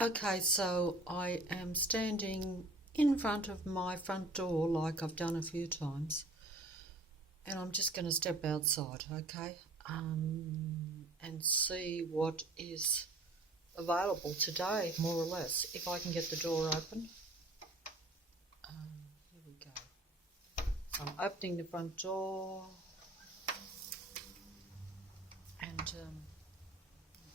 Okay, so I am standing in front of my front door like I've done a few times, and I'm just going to step outside, okay, and see what is available today, more or less, if I can get the door open. Here we go. So I'm opening the front door, and I'm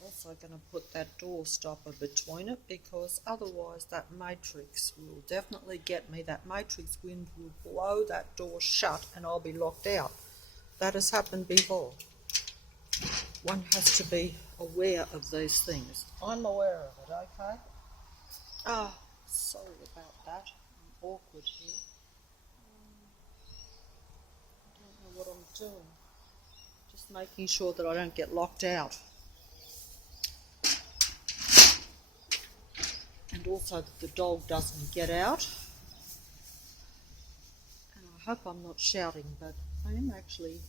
also going to put that door stopper between it because otherwise that matrix will definitely get me. That matrix wind will blow that door shut and I'll be locked out. That has happened before. One has to be aware of these things. I'm aware of it, okay? Sorry about that. I'm awkward here. I don't know what I'm doing. Just making sure that I don't get locked out. And also that the dog doesn't get out. And I hope I'm not shouting, but I am actually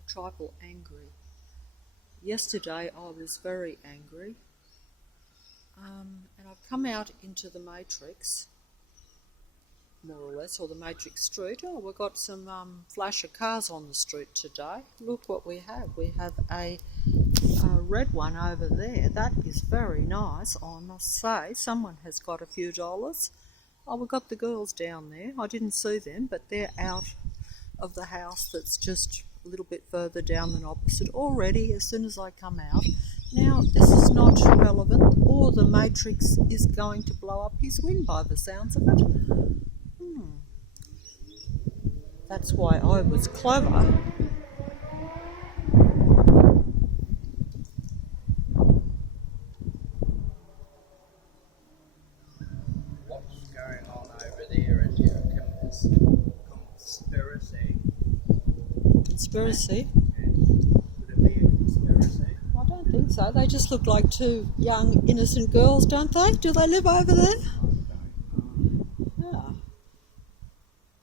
a trifle angry. Yesterday I was very angry, and I've come out into the matrix, more or less, or the matrix street. Oh, we've got some flasher cars on the street today. Look what we have. We have a red one over there. That is very nice, I must say. Someone has got a few dollars. Oh, we've got the girls down there. I didn't see them, but they're out of the house that's just a little bit further down than opposite already as soon as I come out. Now, this is not relevant, or the matrix is going to blow up his wing by the sounds of it. That's why I was clever. What's going on over there? Is there a conspiracy? Conspiracy? Could it be a conspiracy? I don't think so. They just look like two young, innocent girls, don't they? Do they live over there? Yeah.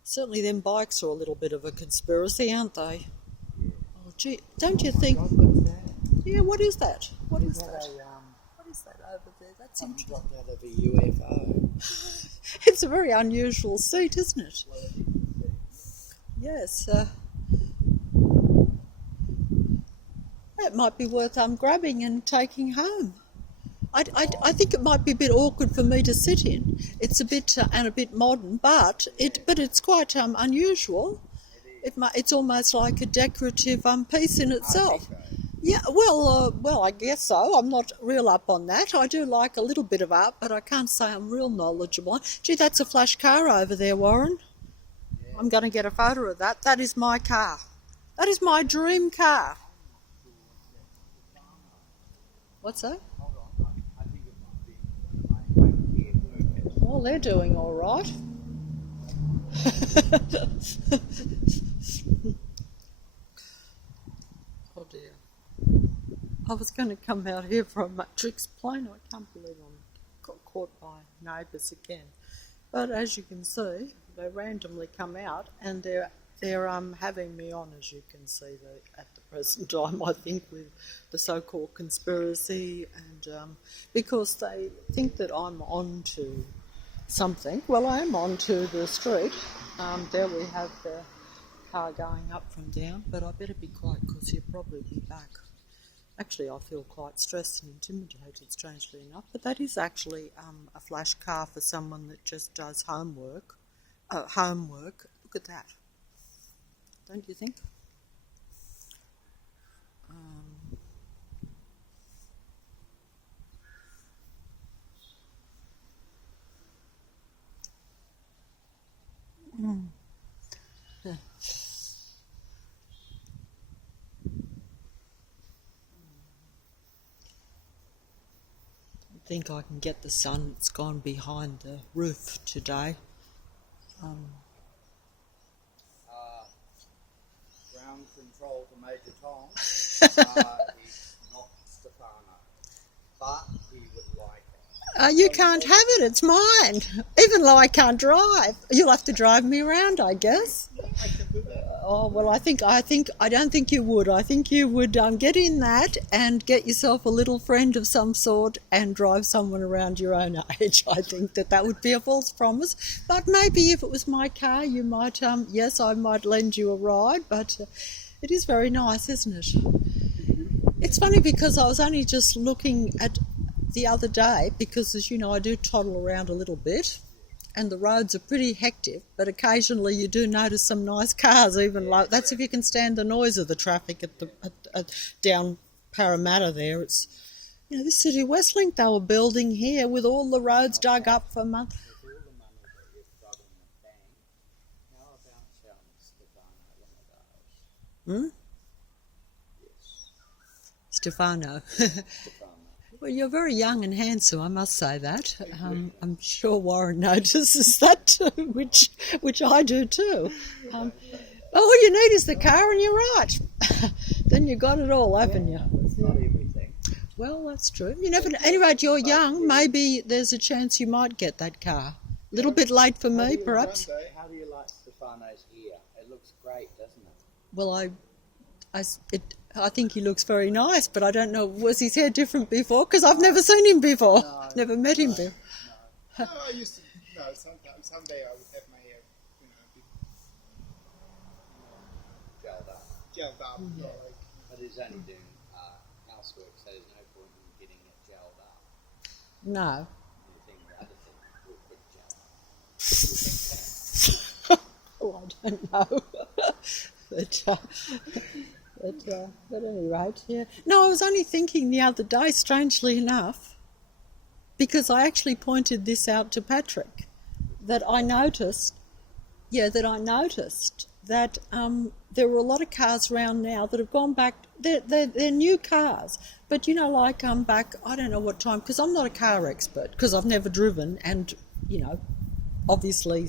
Certainly them bikes are a little bit of a conspiracy, aren't they? Oh, gee, don't you think... Yeah, what is that? What is that? What is that over there? That's interesting. Dropped out of a UFO. It's a very unusual seat, isn't it? Yes. That might be worth grabbing and taking home. I think it might be a bit awkward for me to sit in. It's a bit and a bit modern, but it's quite unusual. It's almost like a decorative piece in itself. Yeah, well, I guess so. I'm not real up on that. I do like a little bit of art, but I can't say I'm real knowledgeable. Gee, that's a flash car over there, Warren. I'm going to get a photo of that. That is my car. That is my dream car. What's that? I think it might be workers. Well, they're doing all right. Oh dear. I was going to come out here for a matrix plane. I can't believe I got caught by neighbours again. But as you can see, they randomly come out and they're having me on, as you can see, at the present time, I think, with the so-called conspiracy, and because they think that I'm on to something. Well, I am on to the street. There we have the car going up from down, but I better be quiet because he'll probably be back. Actually, I feel quite stressed and intimidated, strangely enough, but that is actually a flash car for someone that just does homework. Look at that. Don't you think? Yeah. I think I can get the sun that's gone behind the roof today. Ground control to Major Tom. He's not Stefano, but he would like it. You can't have it, it's mine. Even though I can't drive. You'll have to drive me around, I guess. Oh well, I don't think you would. I think you would get in that and get yourself a little friend of some sort and drive someone around your own age. I think that would be a false promise. But maybe if it was my car, you might. Yes, I might lend you a ride. But it is very nice, isn't it? It's funny because I was only just looking at the other day because, as you know, I do toddle around a little bit. And the roads are pretty hectic, but occasionally you do notice some nice cars. Even low. That's if you can stand the noise of the traffic at down Parramatta there. It's this City Westlink they were building here with all the roads dug up for months. With all the money that you've got in the bank, how about selling Stefano one of those? Yes. Stefano. Stefano. Well, you're very young and handsome, I must say that. I'm sure Warren notices that too, which I do too. All you need is the car and you're right. Then you got it all, haven't you? It's not everything. Well, that's true. You never. Anyway, you're young. Maybe there's a chance you might get that car. A little bit late for me, perhaps. How do you like Stefano's ear? It looks great, doesn't it? Well, I think he looks very nice, but I don't know, was his hair different before? Because I've never seen him before. No, never met him before. No, I used to. No, sometimes, someday I would have my hair, Gelled up. gelled up. Mm-hmm. Like, But he's only doing housework, so there's no point in getting it gelled up. No. The thing, the other thing, we'll put gel up. Oh, I don't know. But at any rate, yeah. No, I was only thinking the other day, strangely enough, because I actually pointed this out to Patrick, that I noticed that there were a lot of cars around now that have gone back. They're new cars, but like back, I don't know what time, because I'm not a car expert, because I've never driven, and obviously,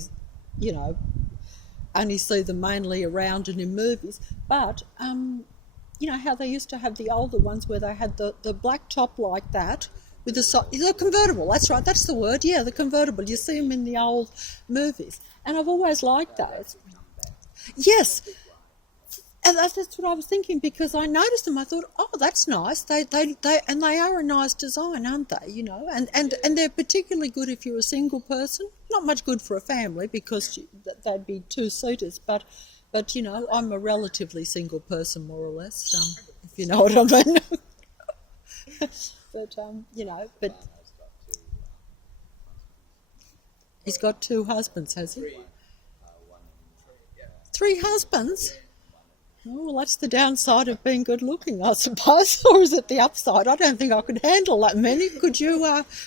only see them mainly around and in movies. But how they used to have the older ones where they had the black top like that with the convertible. That's right, that's the word. Yeah, the convertible. You see them in the old movies, and I've always liked those. Yes, and that's what I was thinking, because I noticed them. I thought, oh, that's nice. They are a nice design, aren't they? And they're particularly good if you're a single person. Not much good for a family because they'd be two-seaters. But I'm a relatively single person, more or less. If you know what I mean. But he's got two husbands, has he? Three husbands? Oh, well, that's the downside of being good looking, I suppose. Or is it the upside? I don't think I could handle that many. Could you,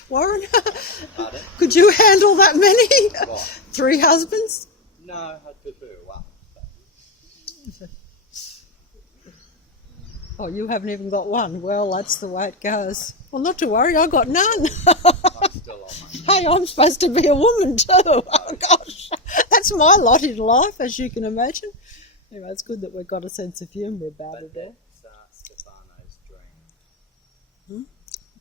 Warren? Pardon? Could you handle that many? What? 3 husbands? No, I'd prefer one. Oh, you haven't even got one. Well, that's the way it goes. Well, not to worry, I got none. I'm still on my Hey, I'm supposed to be a woman too. Oh, gosh. That's my lot in life, as you can imagine. Anyway, it's good that we've got a sense of humour about it there. That's Stefano's dream.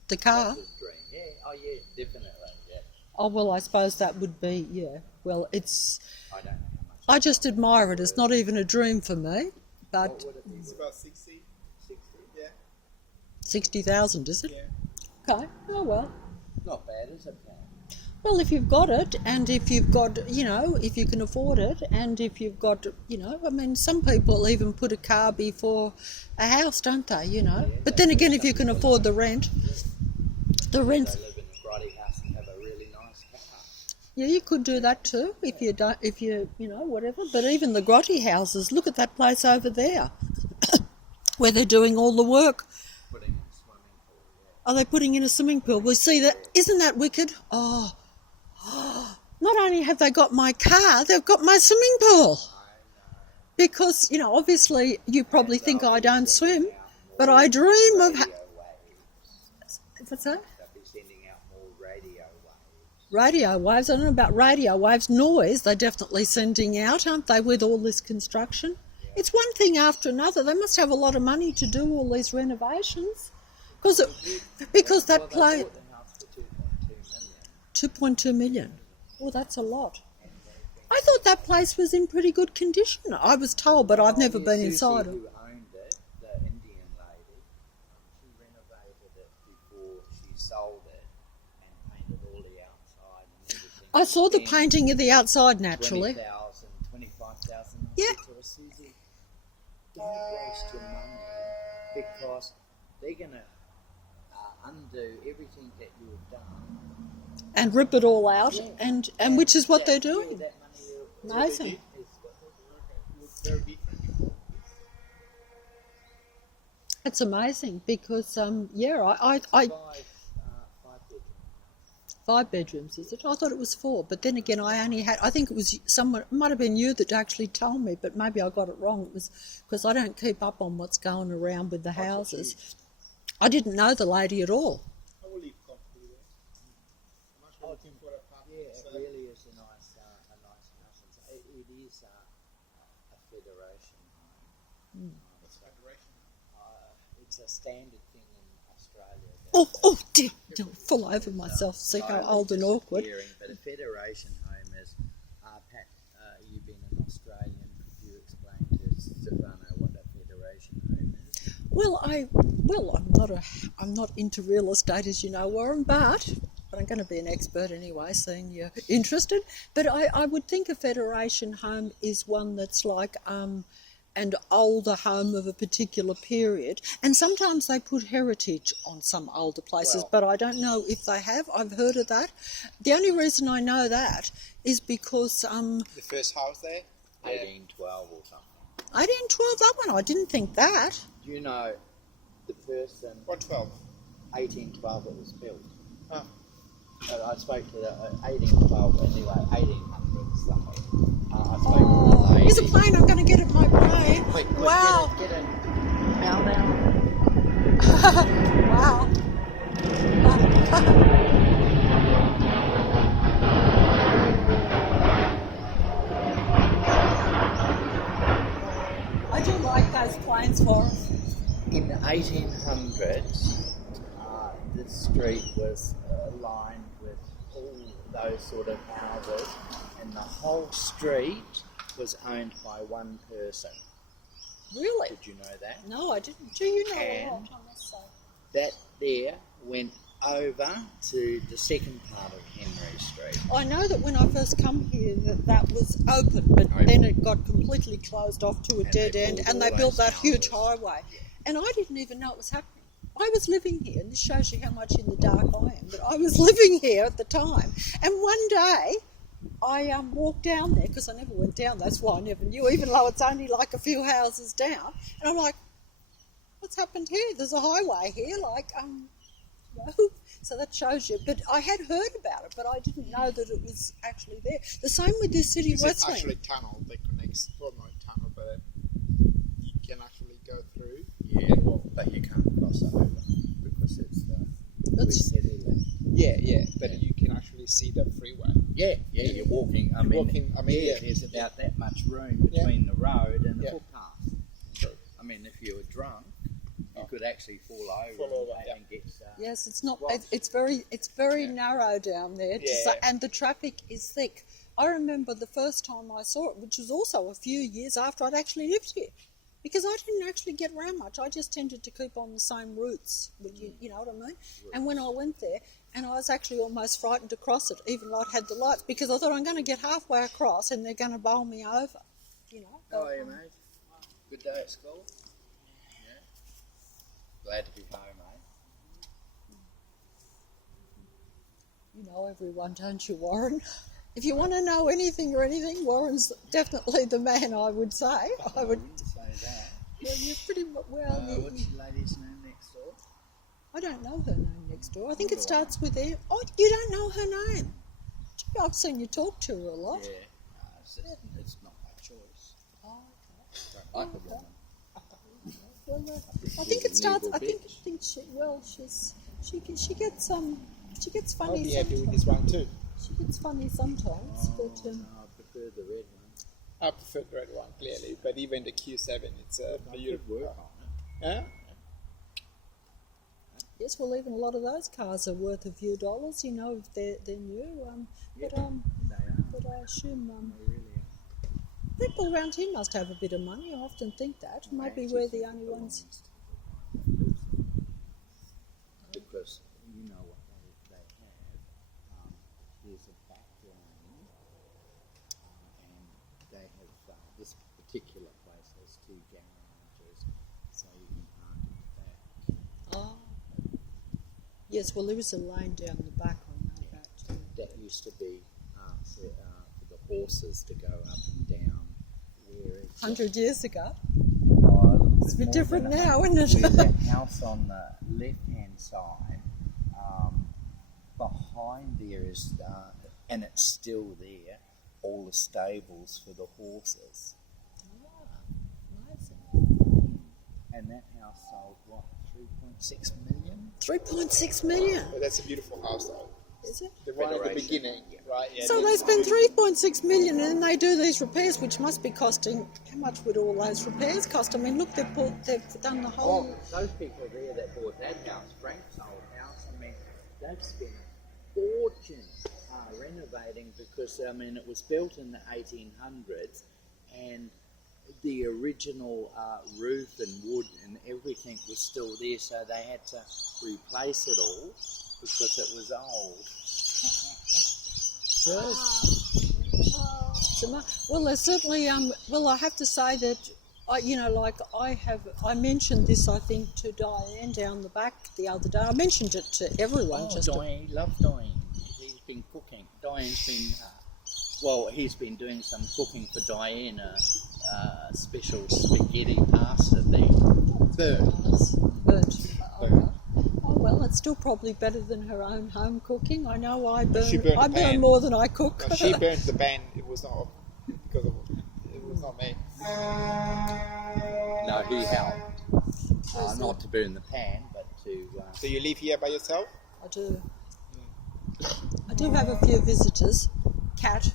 The car? That's his dream. Yeah, oh yeah, definitely, yeah. Oh, well, I suppose that would be, yeah. Well, it's... I don't know how much. I just admire it. It's not even a dream for me. But What would it be? it's about 60. 60? Yeah. 60,000, is it? Yeah. Okay. Oh, well. Not bad, is it, Pam? Well, if you've got it, and if you've got, if you can afford it, and if you've got, some people even put a car before a house, don't they, But then again, if you can afford the rent, They live in a grotty house and have a really nice car. yeah, you could do that too, if you whatever. But even the grotty houses, look at that place over there, where they're doing all the work. Putting in a swimming pool, yeah. Are they putting in a swimming pool? We see that. Isn't that wicked? Oh, not only have they got my car, they've got my swimming pool. Because, obviously you probably think I don't swim, but I dream of... Radio waves. What's that? They'll be sending out more radio waves. Radio waves. I don't know about radio waves. Noise, they're definitely sending out, aren't they, with all this construction? It's one thing after another. They must have a lot of money to do all these renovations. Because that Well, they place... bought the house for 2.2 million. 2.2 million. Oh, that's a lot. I thought that place was in pretty good condition. I was told, but I've never been inside it. Who owned it, the Indian lady, she renovated it before she sold it and painted all the outside and everything. I saw the Then painting of the outside naturally. 20,000, 25,000. Yeah. To a Susie, don't waste your money because they're going to undo everything that you've done. And rip it all out, Yeah. and which is what they're That- doing. That money Amazing. is what they're doing. Very different. It's amazing because I Five bedrooms. 5 bedrooms, is it? I thought it was 4, but then again, I think it was someone, it might have been you that actually told me, but maybe I got it wrong. It was because I don't keep up on what's going around with the houses. I didn't know the lady at all. I will live comfortably there. I'm actually looking for a apartment. Yeah, it really is a nice house. It is a federation home. What's federation? It's a standard thing in Australia. Oh dear, fall over myself. See how old and awkward. But a federation home is, Pat, you've been an Australian. Could you explain to Stefano what a federation home is? I'm not into real estate, as you know, Warren, but I'm going to be an expert anyway, seeing you're interested. But I would think a federation home is one that's like an older home of a particular period, and sometimes they put heritage on some older places, but I don't know if they have. I've heard of that. The only reason I know that is because The first house there? 1812 or something. 1812, that one, I didn't think that. Do you know the person? What 12? 1812 it was built. Oh. I spoke to the 1812 anyway, 1800 somewhere. I spoke to the lady. Here's a plane, I'm going to get it in my brain. Quick, Wow. Get in. Wow. I do like those planes for us. In the 1800s, this street was lined with all those sort of houses, and the whole street was owned by one person. Really? Did you know that? No, I didn't. Do you know a And- lot, I must say? That there went over to the second part of Henry Street. I know that when I first come here that was open, but then it got completely closed off to a And dead they end, pulled and all they built those that huge houses. highway. And I didn't even know it was happening. I was living here, and this shows you how much in the dark I am, but I was living here at the time. And one day, I walked down there, because I never went down, that's why I never knew, even though it's only like a few houses down. And I'm like, what's happened here? There's a highway here, like, you know. So that shows you. But I had heard about it, but I didn't know that it was actually there. The same with this City It's West actually Link. tunnel that connects, well not tunnel, but you can actually go through. Yeah, but you can't cross over because it's the That's- city link. Yeah, but you can actually see the freeway. Yeah, you're walking. You're walking, yeah. there's about that much room between the road and the Yeah. footpath. True. I mean, if you were drunk, you could actually fall over, Fall over, and, yeah. and get. Yes, it's not. Lost. It's very narrow down there, Yeah. and the traffic is thick. I remember the first time I saw it, which was also a few years after I'd actually lived here, because I didn't actually get around much. I just tended to keep on the same routes. You know what I mean? And when I went there, and I was actually almost frightened to cross it, even though it had the lights, because I thought I'm going to get halfway across and they're going to bowl me over. You know. How are you, mate? Good day at school. Yeah. Glad to be home, mate. You know everyone, don't you, Warren? If you want to know anything or anything, Warren's definitely the man, I would say. I would. wouldn't say that. Well, you're pretty well. What's the lady's name next door? I don't know her name next door. I think it starts with M. Oh, you don't know her name? Gee, I've seen you talk to her a lot. Yeah. It's not my choice. Oh, Don't like a woman. okay. Well, I think it starts. I think she gets she gets I'll funny. be happy with Sometimes. this one too. She gets funny sometimes, but No, I prefer the red one. I prefer the red one, clearly, but even the Q7, it's a I could beautiful work car. on it. Huh? yes, well, even a lot of those cars are worth a few dollars. You know, if they're new. They are. But I assume They really People around here must have a bit of money. I often think that. Maybe we're the only ones. Because you know what they have. There's a back lane, and they have this particular place has 2 garages, so you can park in the back. Oh. Yes, well, there is a lane down the back on that too. That used to be for the horses to go up and down. Where it's 100 years ago. It's a bit different now, isn't it? There's a house on the left-hand side. Behind there is, and it's still there, all the stables for the horses. Amazing. And that house sold, what, 3.6 million? 3.6 million. But that's a beautiful house, though. Is it? The one at the Federation. beginning, right? Yeah. So they spend 3.6 million and then they do these repairs, which must be costing. How much would all those repairs cost? I mean, look, they've done the whole. Oh, those people there that bought that house, Frank's old house, I mean, they've spent a fortune renovating because, I mean, it was built in the 1800s and the original roof and wood and everything was still there, so they had to replace it all because it was old. Well, there's certainly. Well, I have to say that, I mentioned this, I think, to Diane down the back the other day. I mentioned it to everyone. Diane, love Diane. He's been cooking. Diane's been, he's been doing some cooking for Diane, a special spaghetti pasta thing. But oh well, it's still probably better than her own home cooking. I know I burn more than I cook. No, she burnt the pan. It was not because of, it was not me. No, he helped. Not to burn the pan, but to. So you live here by yourself? I do. I do have a few visitors. Cat.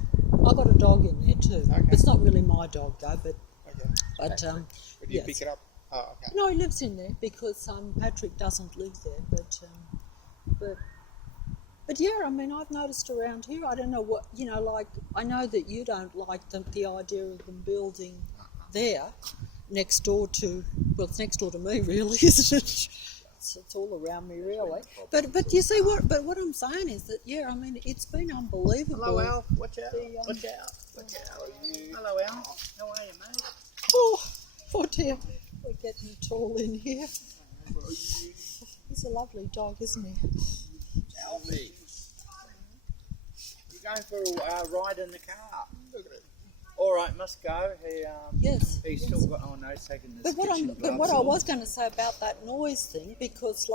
I've got a dog in there too. Okay. It's not really my dog though, but Okay. but Where do you pick it up? Oh, okay. No, he lives in there because Patrick doesn't live there. But yeah, I mean, I've noticed around here. I don't know what I know that you don't like the idea of them building there next door to. Well, it's next door to me, really, isn't it? It's all around me, really. But you see what? But what I'm saying is that I mean, it's been unbelievable. Hello, Al. Watch out. Watch out. Hello, Al. How are you, mate? Oh dear, we're getting tall in here. He's a lovely dog, isn't he? Alfie. You're going for a ride in the car. Look at it. All right, must go. Yes. He's still got. Oh no, he's taking this. But what I was going to say about that noise thing, because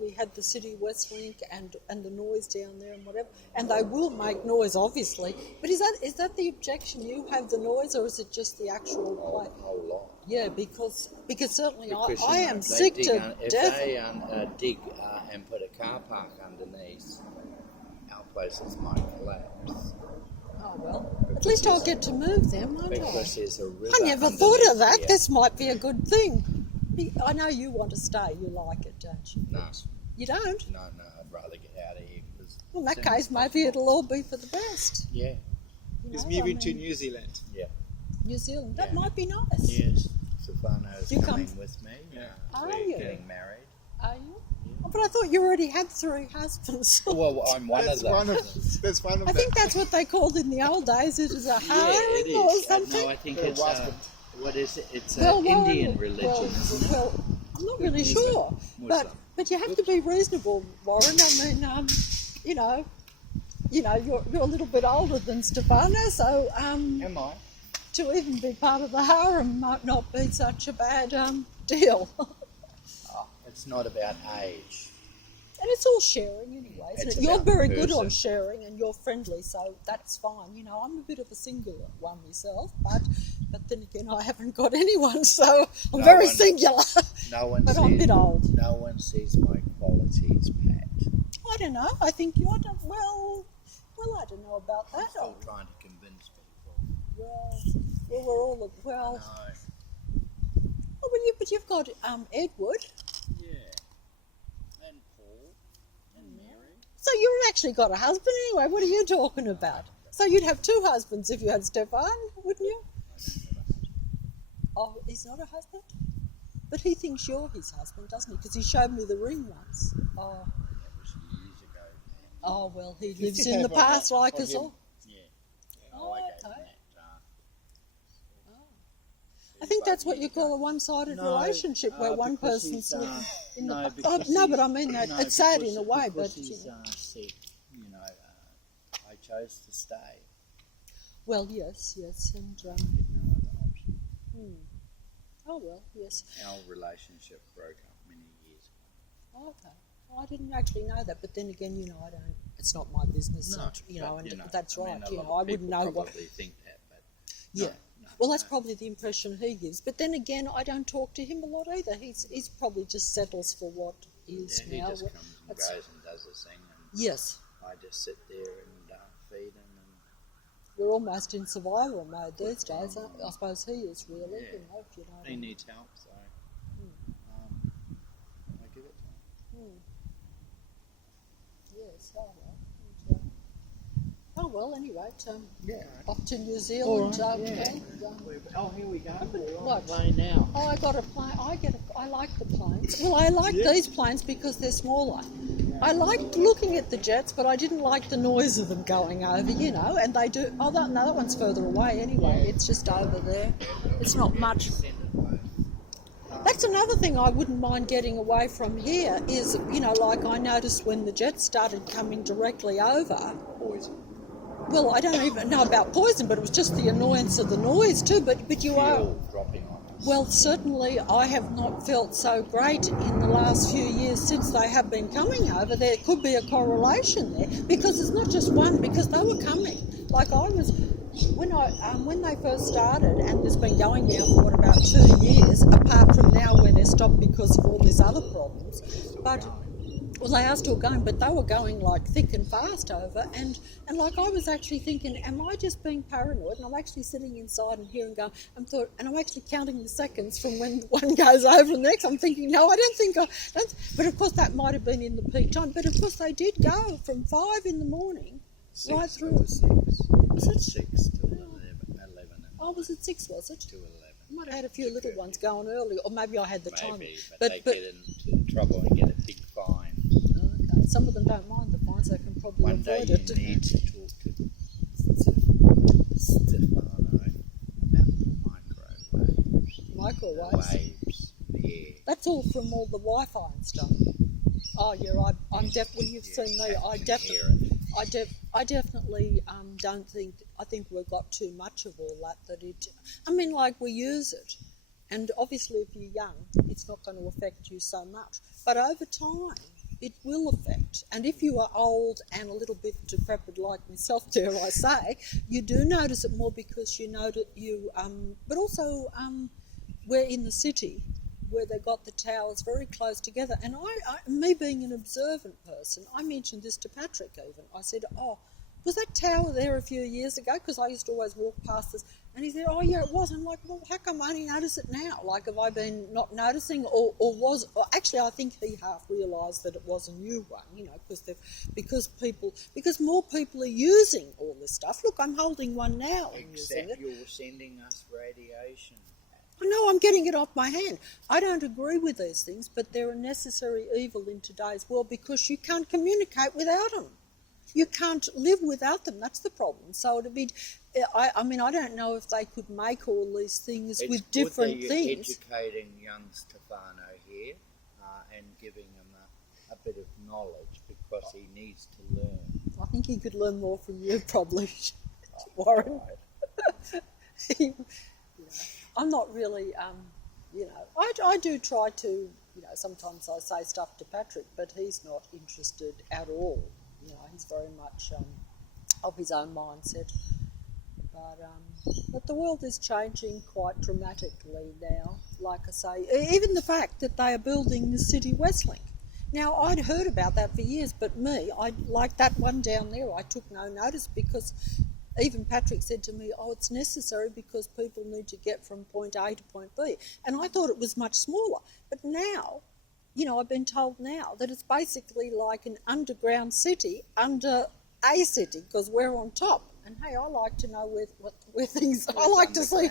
we had the City West Link and the noise down there and whatever, and they will make noise, obviously. But is that the objection? You have the noise, or is it just the actual play? A whole lot. Yeah, because certainly Because, I am sick to death. If they dig and put a car park underneath, our places might collapse. Oh well, at least I'll get to move them, won't I? Because there's a river. I never thought of that. Here. This might be a good thing. I know you want to stay. You like it, don't you? No. You don't? No, I'd rather get out of here. Well, in that case, maybe it'll all be for the best. Yeah. He's moving to New Zealand. Yeah. New Zealand. That might be nice. Yes. Stefano's You coming come- with me. Yeah. Are We're you? getting married. Are you? Oh, but I thought you already had 3 husbands. Well, I'm one That's of them. That's one of I them. think that's what they called in the old days. It was a harem it or is. something. No, I think Or it's husband. what is it? It's Well, Indian religion, isn't it? Well, I'm not really Muslim. sure, Muslim. but you have to be reasonable, Warren. I mean, you're a little bit older than Stefano, so Am I? to even be part of the harem might not be such a bad deal. Oh, it's not about age. And it's all sharing anyway, isn't It's it? You're about very the good on person. sharing and you're friendly, so that's fine. I'm a bit of a singular one myself, but then again, I haven't got anyone, so I'm No very one- singular. No one But sees, I'm a bit old. No one sees my qualities, Pat. I don't know. I think you don't. Well, I don't know about I'm that. still trying to convince people. Well, we're all well. No. But you've got Edward. Yeah. And Paul. And Mary. So you've actually got a husband anyway. What are you talking about? So you'd have two husbands if you had Stefan, wouldn't you? Oh, he's not a husband? But he thinks you're his husband, doesn't he? Because he showed me the ring once. Oh, That was years ago. oh well, he You lives still in the have one past like for us him? all. Yeah. Oh, I gave okay. him I think that's what you call a one-sided relationship, where one person's in the no, but I mean that it's sad in a way, but he's said, I chose to stay. well, yes, and I had no other option. oh well, yes. Our relationship broke up many years ago. Okay. Well, I didn't actually know that, but then again, I don't. It's not my business, No, and, but, and that's right. a lot I of wouldn't people know what. probably think that, but Yeah. no, Well, that's no. probably the impression he gives. But then again, I don't talk to him a lot either. He's probably just settles for what is Yeah, he now. just comes and That's- goes and does his thing, and Yes, I just sit there and feed him. we're almost in survival mode these days. I suppose he is really. Yeah. If you know. And he needs help, so I give it to him. Yes. Oh well. And, oh well. Anyway, Yeah. off to New Zealand. All right, yeah. Oh, here we go. We're on What? the plane now. Oh, I got a plane. I like the planes. Well, I like these planes because they're smaller. I liked looking at the jets, but I didn't like the noise of them going over, and they do. Oh, no, that one's further away anyway. It's just over there. It's not much. That's another thing I wouldn't mind getting away from here is, like I noticed when the jets started coming directly over. Poison. Well, I don't even know about poison, but it was just the annoyance of the noise too. But you are. Fuel dropping on us. Well, certainly I have not felt so great in the last few years since they have been coming over. There could be a correlation there because it's not just one, because they were coming. Like I was, when they first started, and it's been going now for about 2 years, apart from now where they're stopped because of all these other problems. But well, they are still going, but they were going like thick and fast over, and like I was actually thinking, am I just being paranoid? And I'm actually sitting inside and here and going, and I'm actually counting the seconds from when one goes over and the next. I'm thinking, no, I don't think but of course that might have been in the peak time. But of course they did go from 5 in the morning right through. Was it 6 till 11? Oh, was it 6? Was it? To 11. I might have had a few little ones going early, or maybe I had the time. Maybe, but they get into trouble and get a big fine. Okay, some of them don't mind the fines; they can probably One day avoid you it. need to talk to Stefano about Microwaves. waves, yeah. That's all from all the Wi-Fi and stuff. Oh yeah, I'm definitely. You've seen me. I definitely don't think. I think we've got too much of all that. I mean, like we use it, and obviously if you're young, it's not going to affect you so much. But over time, it will affect. And if you are old and a little bit decrepit like myself, dare I say, you do notice it more because you know that you. But also, we're in the city, where they got the towers very close together. And me being an observant person, I mentioned this to Patrick even. I said, oh, was that tower there a few years ago? Because I used to always walk past this. And he said, oh, yeah, it was. I'm like, well, how come I only notice it now? Like, have I been not noticing? Or actually, I think he half realised that it was a new one, because more people are using all this stuff. Look, I'm holding one now and using Except it. you're sending us radiation. No, I'm getting it off my hand. I don't agree with these things, but they're a necessary evil in today's world because you can't communicate without them. You can't live without them. That's the problem. So it'd be, I mean, I don't know if they could make all these things It's with good different that things. you're educating young Stefano here and giving him a bit of knowledge because he needs to learn. I think he could learn more from you, probably, Warren. I'm not really, I do try to, sometimes I say stuff to Patrick, but he's not interested at all. He's very much of his own mindset. But the world is changing quite dramatically now. Like I say, even the fact that they are building the City Westlink. Now, I'd heard about that for years, but like that one down there, I took no notice because even Patrick said to me, oh, it's necessary because people need to get from point A to point B. And I thought it was much smaller. But now, I've been told now that it's basically like an underground city under a city because we're on top. And hey, I like to know where things. I like to see.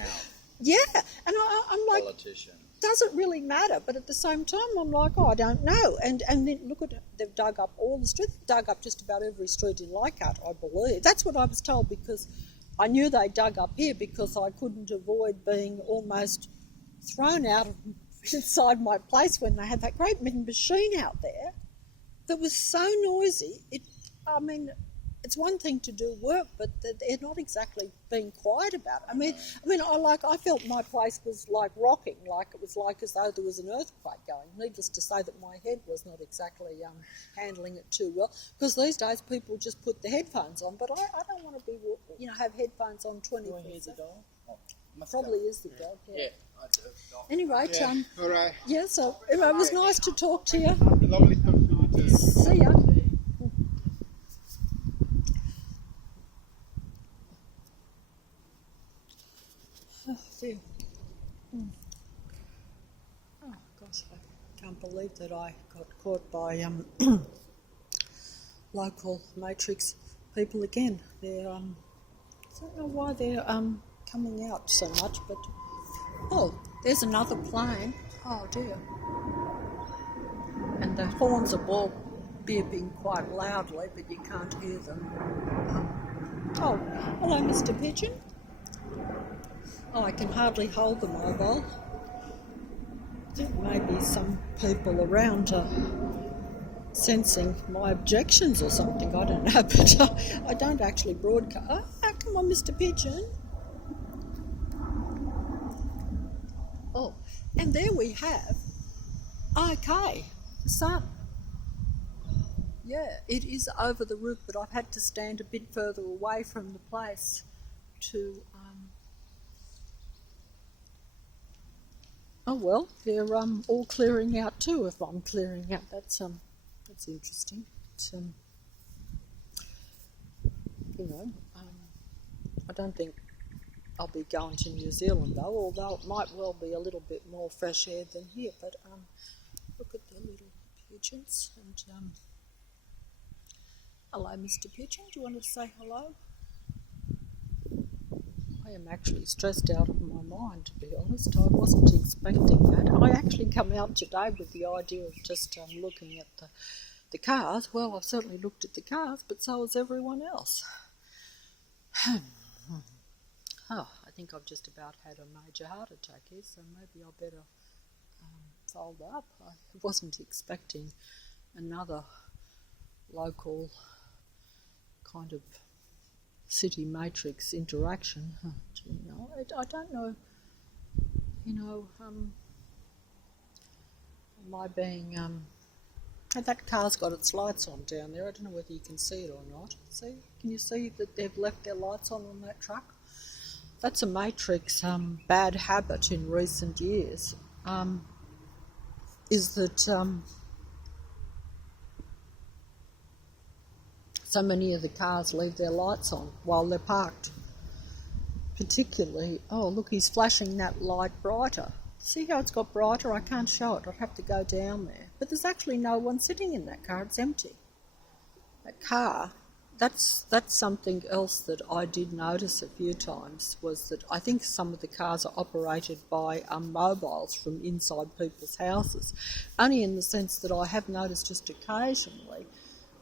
Yeah, and I'm like, Politicians. does it really matter? But at the same time, I'm like, oh, I don't know. And then look at it. They've dug up all the streets. Dug up just about every street in Leichhardt, I believe. That's what I was told, because I knew they dug up here because I couldn't avoid being almost thrown out of inside my place when they had that great big machine out there that was so noisy. It's one thing to do work, but they're not exactly being quiet about it. I felt my place was like rocking, like it was like as though there was an earthquake going. Needless to say that my head was not exactly handling it too well, because these days people just put the headphones on. But I don't want to be, have headphones on 24/7. Probably is the dog. Yeah. I do. Anyway, Yeah. All right. yeah. So it was nice to talk to you. Lovely talking to you too. See ya. Oh dear. Oh gosh, I can't believe that I got caught by local Matrix people again. They're I don't know why they're coming out so much, but oh, there's another plane. Oh dear. And the horns are all beeping quite loudly, but you can't hear them. Oh, hello, Mr. Pigeon. Oh, I can hardly hold the mobile. There may be some people around sensing my objections or something. I don't know, but I don't actually broadcast. Oh, come on, Mr. Pigeon. Oh, and there we have. Okay, the sun. Yeah, it is over the roof, but I've had to stand a bit further away from the place to. Oh well, they're all clearing out too. If I'm clearing out, that's interesting. It's, I don't think I'll be going to New Zealand though, although it might well be a little bit more fresh air than here. But look at the little pigeons. And hello, Mr. Pigeon. Do you want to say hello? I am actually stressed out of my mind, to be honest. I wasn't expecting that. I actually come out today with the idea of just looking at the cars. Well, I've certainly looked at the cars, but so has everyone else. Oh, I think I've just about had a major heart attack here, so maybe I better fold up. I wasn't expecting another local kind of city matrix interaction. I don't know, am I being, that car's got its lights on down there. I don't know whether you can see it or not. See, can you see that they've left their lights on that truck? That's a matrix bad habit in recent years, is that so many of the cars leave their lights on while they're parked. Particularly, oh look, he's flashing that light brighter. See how it's got brighter? I can't show it. I'd have to go down there. But there's actually no one sitting in that car. It's empty. That car, that's something else that I did notice a few times, was that I think some of the cars are operated by mobiles from inside people's houses. Only in the sense that I have noticed just occasionally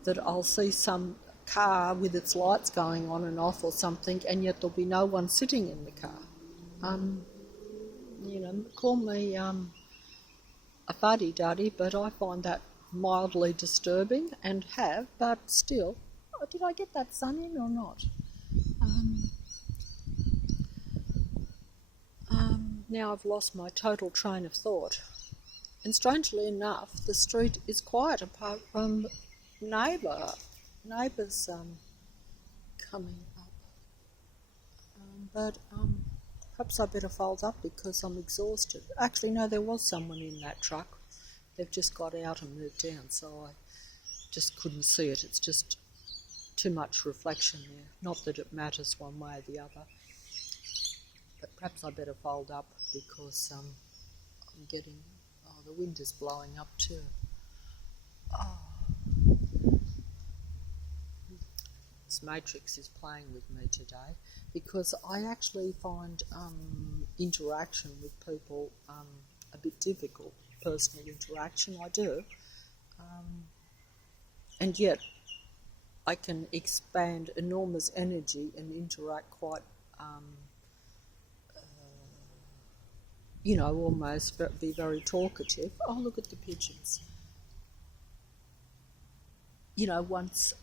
that I'll see some car with its lights going on and off or something, and yet there'll be no one sitting in the car. Call me a fuddy-duddy, but I find that mildly disturbing and have, but still. Oh, did I get that sun in or not? Now I've lost my total train of thought. And strangely enough, the street is quiet apart from neighbours coming up, but perhaps I better fold up because I'm exhausted. Actually, no, there was someone in that truck. They've just got out and moved down, so I just couldn't see it. It's just too much reflection there. Not that it matters one way or the other, but perhaps I better fold up because I'm getting. Oh, the wind is blowing up too. Oh. this matrix is playing with me today, because I actually find interaction with people a bit difficult. Personal interaction, I do. And yet I can expand enormous energy and interact quite, almost be very talkative. Oh, look at the pigeons. Once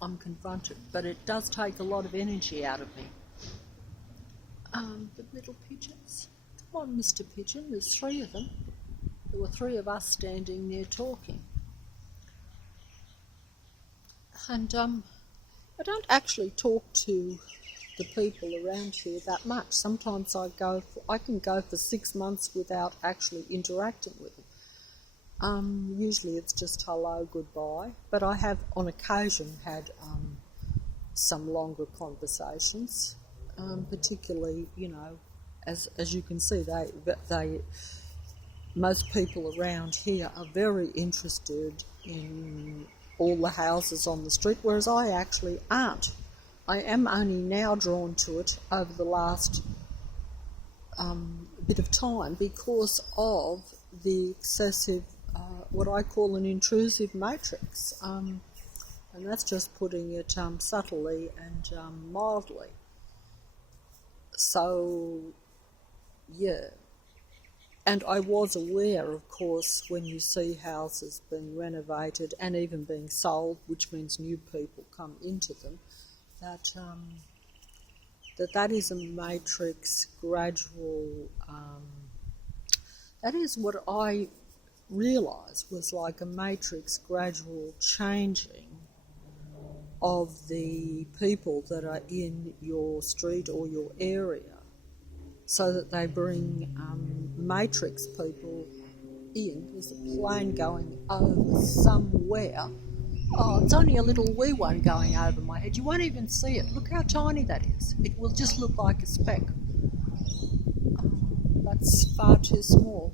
I'm confronted, but it does take a lot of energy out of me. The little pigeons. Come on, Mr. Pigeon, there's 3 of them. There were 3 of us standing there talking. And I don't actually talk to the people around here that much. Sometimes I can go for 6 months without actually interacting with them. Usually it's just hello, goodbye, but I have on occasion had some longer conversations, particularly, as you can see, most people around here are very interested in all the houses on the street, whereas I actually aren't. I am only now drawn to it over the last bit of time because of the excessive, what I call an intrusive matrix, and that's just putting it subtly and mildly. So, yeah. And I was aware, of course, when you see houses being renovated and even being sold, which means new people come into them, that is a matrix gradual, that is what I realised was like a matrix gradual changing of the people that are in your street or your area, so that they bring matrix people in. There's a plane going over somewhere. Oh, it's only a little wee one going over my head. You won't even see it. Look how tiny that is. It will just look like a speck. That's far too small.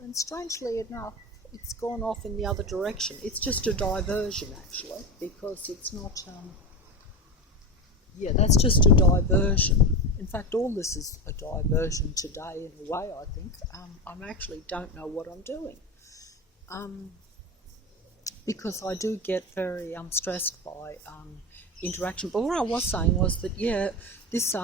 And strangely enough, it's gone off in the other direction. It's just a diversion, actually, because it's not... that's just a diversion. In fact, all this is a diversion today in a way, I think. I actually don't know what I'm doing. Because I do get very stressed by interaction. But what I was saying was that, this,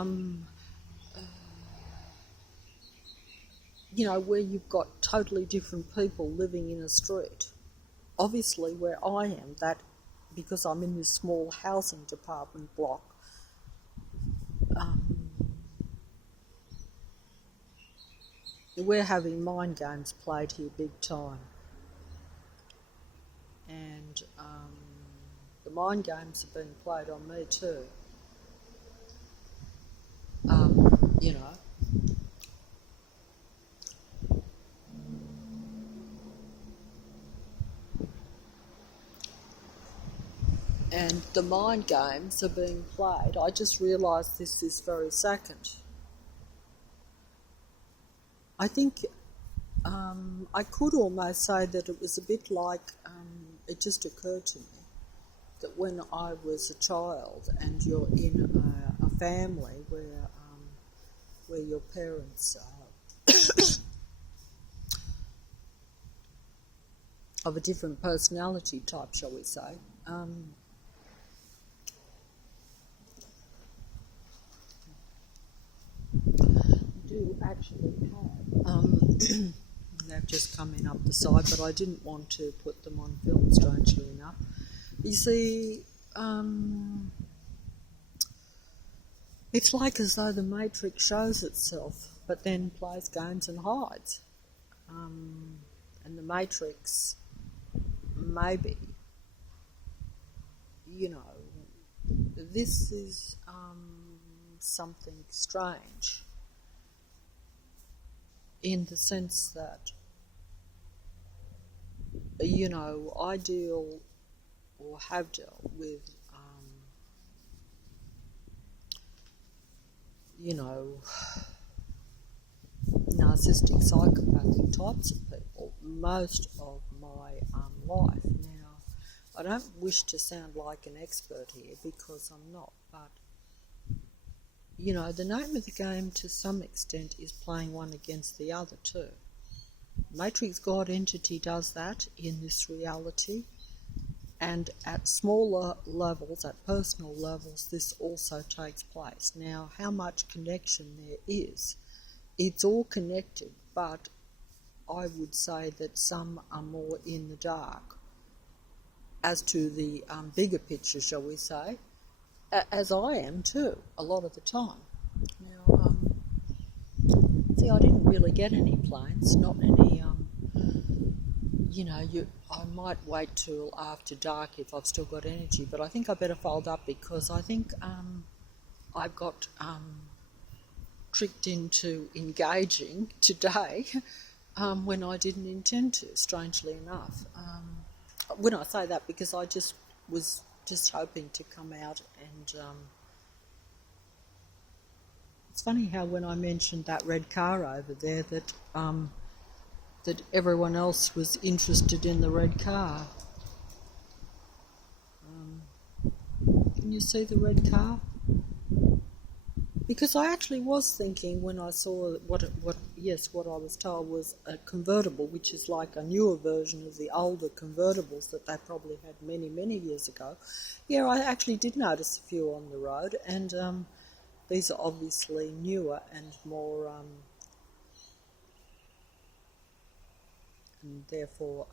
where you've got totally different people living in a street. Obviously, where I am, that because I'm in this small housing department block, we're having mind games played here big time. And the mind games are being played on me too. And the mind games are being played. I just realised this very second. I think I could almost say that it was a bit like, it just occurred to me that when I was a child and you're in a family where your parents are of a different personality type, shall we say, do actually have, they've just come in up the side, but I didn't want to put them on film, strangely enough. You see, it's like as though the matrix shows itself, but then plays games and hides. And the matrix, maybe, this is something strange in the sense that, I deal or have dealt with, narcissistic, psychopathic types of people most of my life. Now, I don't wish to sound like an expert here because I'm not, but you know, the name of the game to some extent is playing one against the other too. Matrix God entity does that in this reality, and at smaller levels, at personal levels, this also takes place. Now, how much connection there is, it's all connected, but I would say that some are more in the dark as to the bigger picture, shall we say, as I am too, a lot of the time. Now, see, I didn't really get any planes, not any, you know, I might wait till after dark if I've still got energy, but I think I better fold up because I think I got tricked into engaging today when I didn't intend to, strangely enough. When I say that, because I just was just hoping to come out and it's funny how when I mentioned that red car over there that that everyone else was interested in the red car. Can you see the red car? Because I actually was thinking when I saw what I was told was a convertible, which is like a newer version of the older convertibles that they probably had many, many years ago. Yeah, I actually did notice a few on the road, and these are obviously newer and more, and therefore,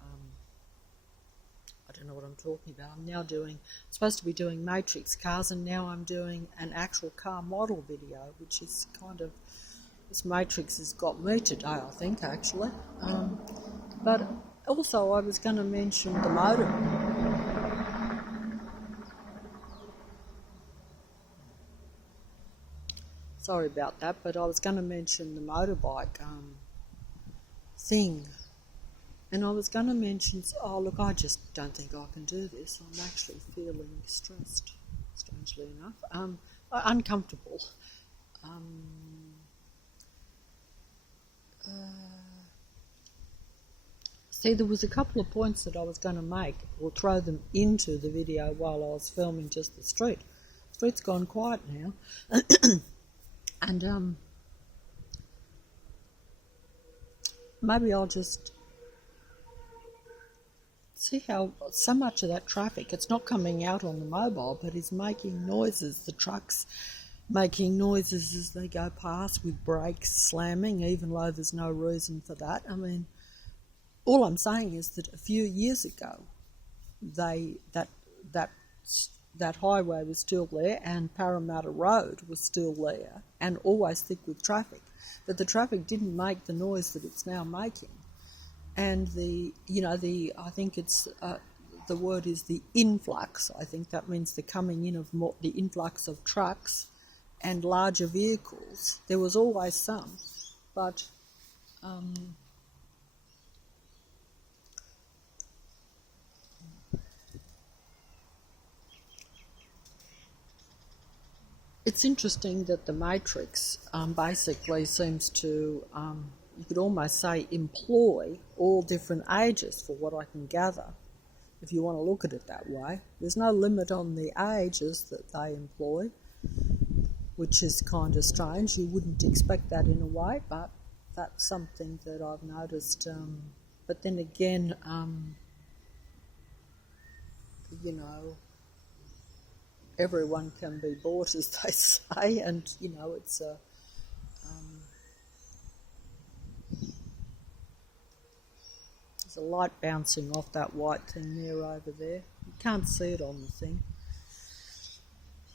I don't know what I'm talking about. I'm now supposed to be doing Matrix cars, and now I'm doing an actual car model video, which is kind of, this Matrix has got me today, I think, actually. But also I was going to mention the motor. Sorry about that, but I was going to mention the motorbike thing. And I was going to mention, oh look, I just don't think I can do this. I'm actually feeling stressed, strangely enough, uncomfortable. See, there was a couple of points that I was going to make, or throw them into the video while I was filming just the street. The street's gone quiet now, and maybe I'll just see how so much of that traffic, it's not coming out on the mobile, but is making noises. The trucks making noises as they go past with brakes slamming, even though there's no reason for that. I mean, all I'm saying is that a few years ago, that highway was still there and Parramatta Road was still there and always thick with traffic, but the traffic didn't make the noise that it's now making. And I think it's, the word is the influx. I think that means the coming in of the influx of trucks and larger vehicles. There was always some, but it's interesting that the Matrix basically seems to, you could almost say, employ all different ages, for what I can gather, if you want to look at it that way. There's no limit on the ages that they employ, which is kind of strange. You wouldn't expect that in a way, but that's something that I've noticed. But then again, everyone can be bought, as they say, and, it's a... There's a light bouncing off that white thing there over there. You can't see it on the thing.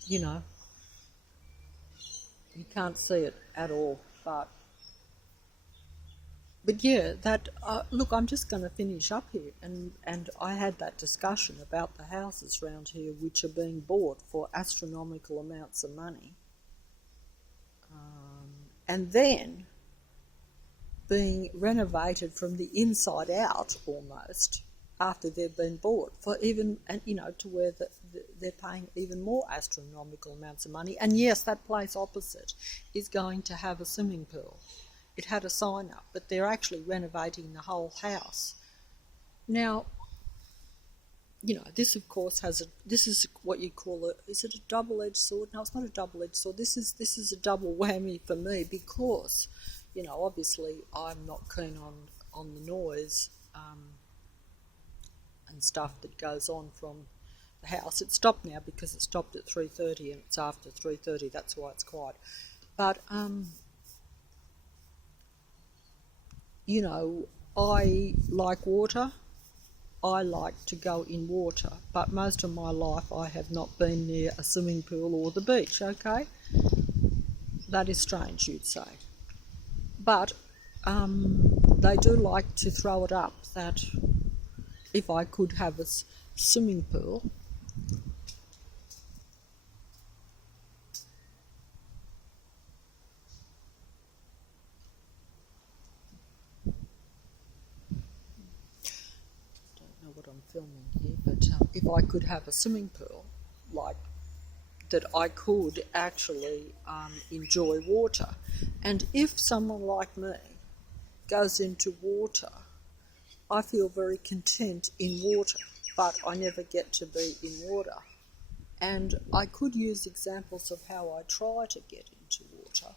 You can't see it at all. But yeah, look, I'm just going to finish up here. And I had that discussion about the houses around here which are being bought for astronomical amounts of money. And then being renovated from the inside out almost after they've been bought for even, and to where they're paying even more astronomical amounts of money. And yes, that place opposite is going to have a swimming pool. It had a sign up, but they're actually renovating the whole house. Now, this of course this is what you call is it a double-edged sword? No, it's not a double-edged sword. This is a double whammy for me because, obviously I'm not keen on the noise and stuff that goes on from the house. It stopped now because it stopped at 3:30 and it's after 3:30. That's why it's quiet. But I like water. I like to go in water, but most of my life I have not been near a swimming pool or the beach, okay? That is strange, you'd say. But they do like to throw it up that if I could have a swimming pool, I'm filming here, but if I could have a swimming pool, like that I could actually enjoy water. And if someone like me goes into water, I feel very content in water, but I never get to be in water. And I could use examples of how I try to get into water,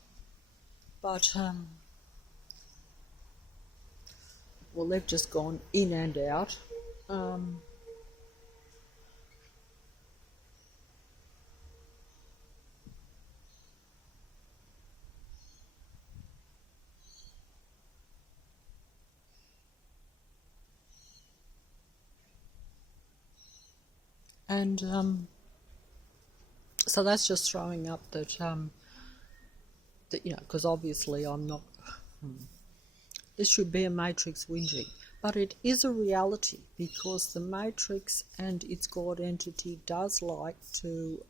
but well, they've just gone in and out. And so that's just throwing up that because obviously I'm not. This should be a matrix whinging. But it is a reality because the matrix and its God entity does like to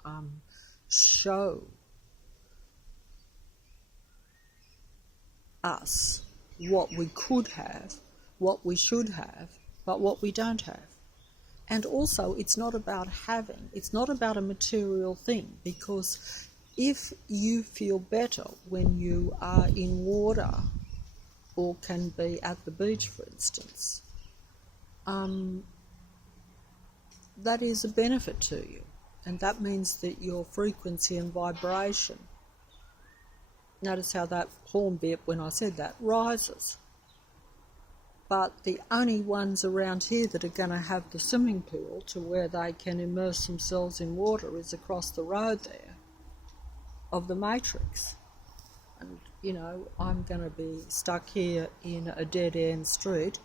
show us what we could have, what we should have, but what we don't have. And also, it's not about having, it's not about a material thing, because if you feel better when you are in water, or can be at the beach, for instance, that is a benefit to you. And that means that your frequency and vibration, notice how that horn bit when I said that, rises. But the only ones around here that are going to have the swimming pool to where they can immerse themselves in water is across the road there of the matrix. And, I'm going to be stuck here in a dead-end street.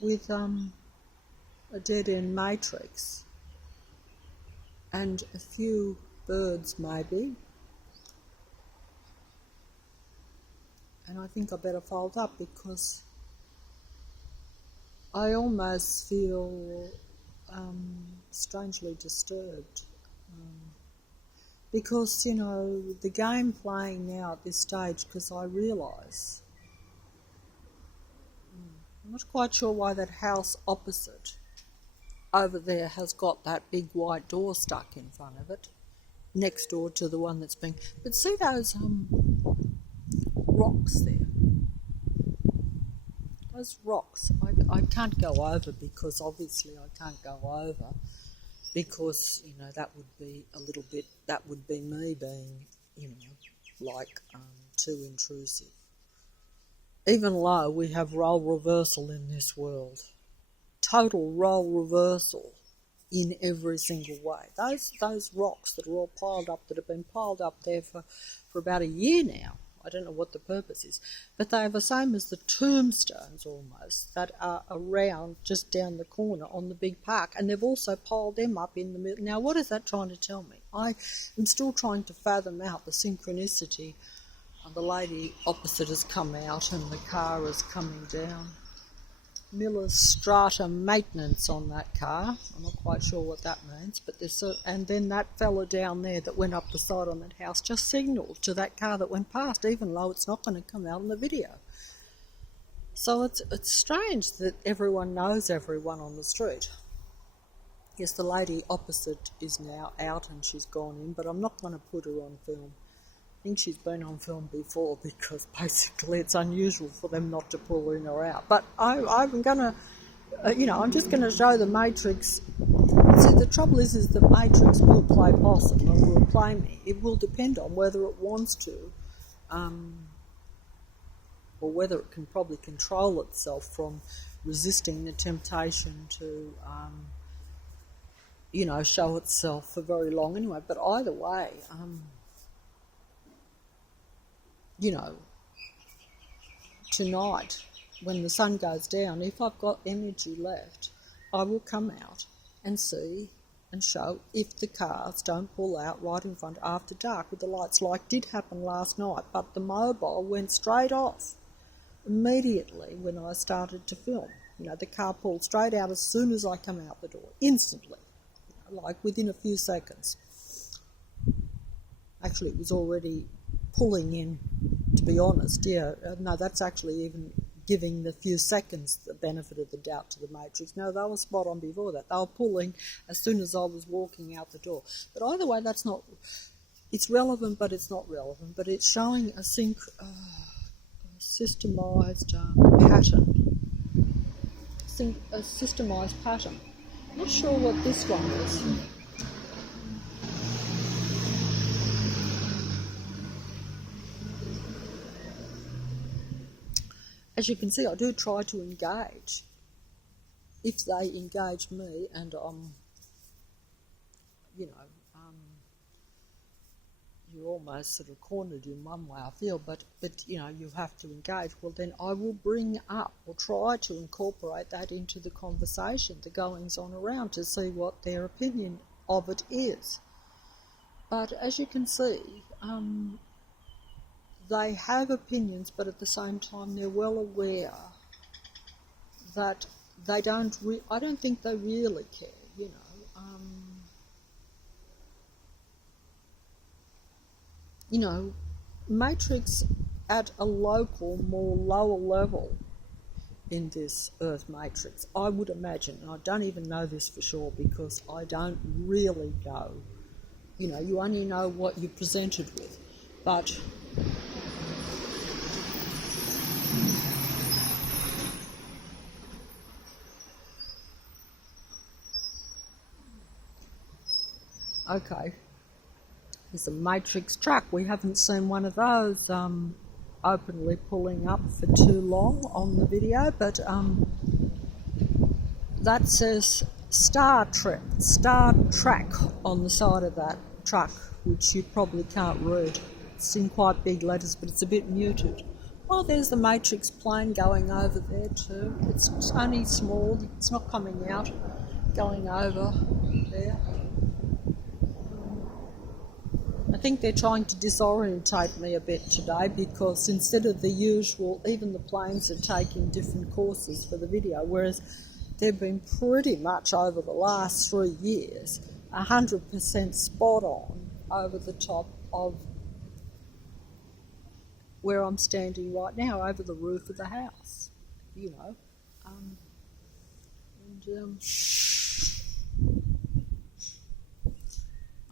With a dead-end matrix and a few birds maybe. And I think I better fold up because I almost feel strangely disturbed because the game playing now at this stage, because I realise I'm not quite sure why that house opposite over there has got that big white door stuck in front of it, next door to the one that's been. But see those rocks there. Those rocks, I can't go over because obviously I can't go over because, that would be a little bit, that would be me being, too intrusive. Even though we have role reversal in this world, total role reversal in every single way. Those rocks that are all piled up, that have been piled up there for about a year now, I don't know what the purpose is, but they are the same as the tombstones almost that are around just down the corner on the big park, and they've also piled them up in the middle. Now, what is that trying to tell me? I am still trying to fathom out the synchronicity. The lady opposite has come out and the car is coming down. Miller's Strata maintenance on that car. I'm not quite sure what that means, but there's and then that fella down there that went up the side on that house just signalled to that car that went past, even though it's not going to come out in the video. So it's strange that everyone knows everyone on the street. Yes, the lady opposite is now out and she's gone in, but I'm not going to put her on film think she's been on film before because basically it's unusual for them not to pull in or out. But I'm going to, I'm just going to show the Matrix. See, the trouble is the Matrix will play possum and will play me. It will depend on whether it wants to, or whether it can probably control itself from resisting the temptation to, show itself for very long anyway. But either way, tonight, when the sun goes down, if I've got energy left, I will come out and see and show if the cars don't pull out right in front after dark with the lights, like did happen last night. But the mobile went straight off immediately when I started to film. The car pulled straight out as soon as I come out the door, instantly, like within a few seconds. Actually, it was already pulling in, to be honest. No, that's actually even giving the few seconds the benefit of the doubt to the Matrix. No, they were spot on before that. They were pulling as soon as I was walking out the door. But either way, that's not... It's relevant, but it's not relevant. But it's showing a systemised pattern. A systemised pattern. I'm not sure what this one is. As you can see, I do try to engage. If they engage me and I'm, you're almost sort of cornered in one way, I feel, but you have to engage, well then I will bring up or try to incorporate that into the conversation, the goings on around, to see what their opinion of it is. But as you can see, they have opinions, but at the same time they're well aware that they don't. I don't think they really care. Matrix at a local, more lower level in this Earth Matrix, I would imagine, and I don't even know this for sure because I don't really know. You only know what you're presented with, but. Okay, there's a Matrix truck. We haven't seen one of those openly pulling up for too long on the video, but that says Star Trek on the side of that truck, which you probably can't read. It's in quite big letters, but it's a bit muted. Oh, there's the Matrix plane going over there too. It's only small, it's not coming out, going over there. I think they're trying to disorientate me a bit today because instead of the usual, even the planes are taking different courses for the video, whereas they've been pretty much over the last 3 years 100% spot on over the top of where I'm standing right now, over the roof of the house,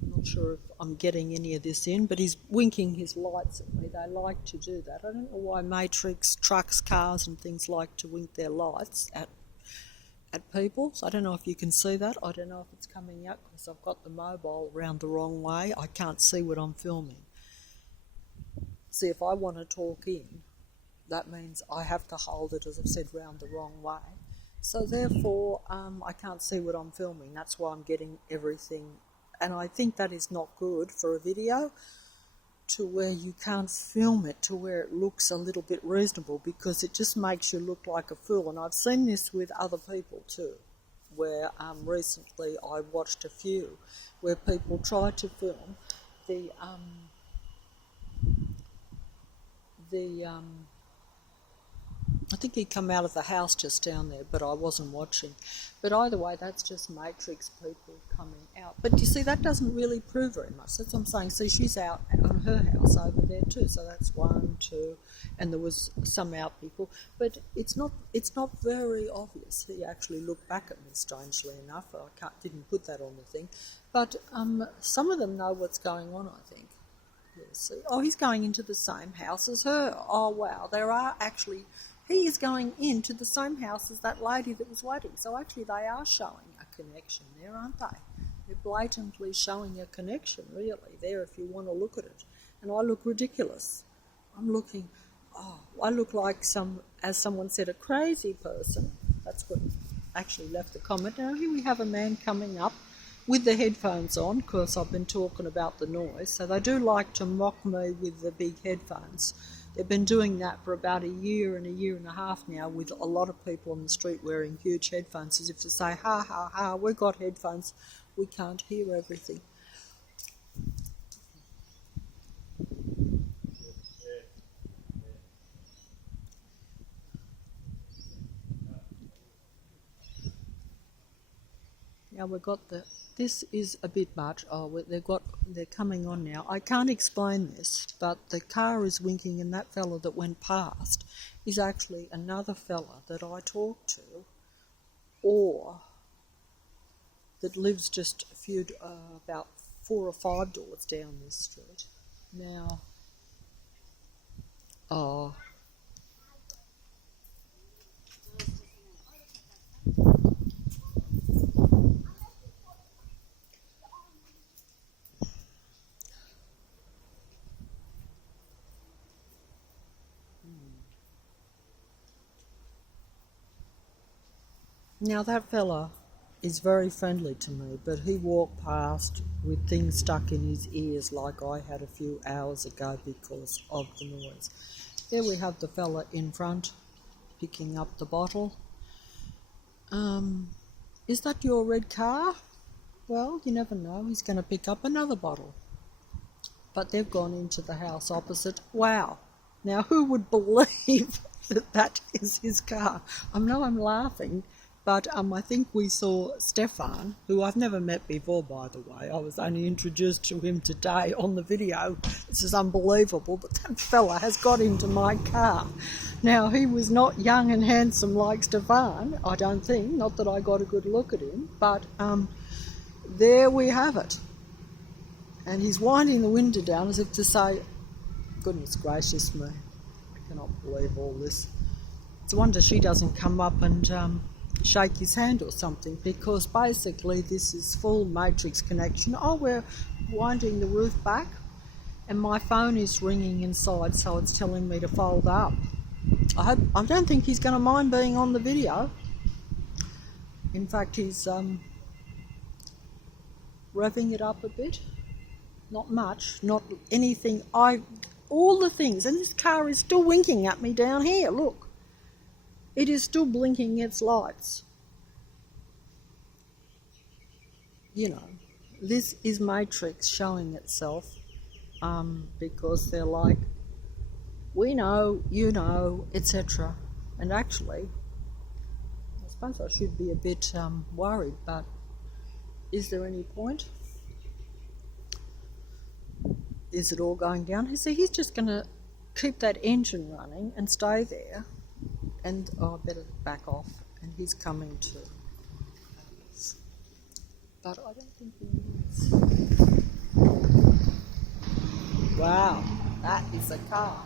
I'm not sure if I'm getting any of this in, but he's winking his lights at me. They like to do that. I don't know why Matrix trucks, cars and things like to wink their lights at people. So I don't know if you can see that. I don't know if it's coming out because I've got the mobile around the wrong way. I can't see what I'm filming. See, if I want to talk in, that means I have to hold it, as I've said, round the wrong way. So therefore, I can't see what I'm filming. That's why I'm getting everything. And I think that is not good for a video, to where you can't film it to where it looks a little bit reasonable, because it just makes you look like a fool. And I've seen this with other people too, where recently I watched a few where people tried to film I think he'd come out of the house just down there, but I wasn't watching. But either way, that's just Matrix people coming out. But you see, that doesn't really prove very much. That's what I'm saying. See, she's out on her house over there too. So that's 1, 2, and there was some out people. But it's not very obvious. He actually looked back at me, strangely enough. I didn't put that on the thing. But some of them know what's going on, I think. Yes. Oh, he's going into the same house as her. Oh, wow. He is going into the same house as that lady that was waiting. So actually they are showing a connection there, aren't they? They're blatantly showing a connection, really, there if you want to look at it. And I look ridiculous. I look like as someone said, a crazy person. That's what actually left the comment. Now here we have a man coming up with the headphones on, because I've been talking about the noise. So they do like to mock me with the big headphones. They've been doing that for about a year and a half now, with a lot of people on the street wearing huge headphones, as if to say, ha, ha, ha, we've got headphones, we can't hear everything. Now this is a bit much. They're coming on now. I can't explain this, but the car is winking, and that fella that went past is actually another fella that I talked to, or that lives just about 4 or 5 doors down this street. Now, Now that fella is very friendly to me, but he walked past with things stuck in his ears like I had a few hours ago because of the noise. There we have the fella in front picking up the bottle. Is that your red car? Well, you never know, he's going to pick up another bottle. But they've gone into the house opposite. Wow. Now who would believe that is his car? I know I'm laughing, but I think we saw Stefan, who I've never met before, by the way. I was only introduced to him today on the video. This is unbelievable, but that fella has got into my car. Now, he was not young and handsome like Stefan, I don't think. Not that I got a good look at him, but there we have it. And he's winding the window down as if to say, goodness gracious me, I cannot believe all this. It's a wonder she doesn't come up and shake his hand or something, because basically this is full matrix connection. Oh, we're winding the roof back and my phone is ringing inside, so it's telling me to fold up. I don't think he's going to mind being on the video. In fact, he's revving it up a bit. Not much, not anything. All the things, and this car is still winking at me down here, look. It is still blinking its lights. You know, this is Matrix showing itself, because they're like, we know, you know, etc. And actually, I suppose I should be a bit worried, but is there any point? Is it all going down? He's just going to keep that engine running and stay there. And I better back off. And he's coming too. But I don't think he is. Wow, that is a car.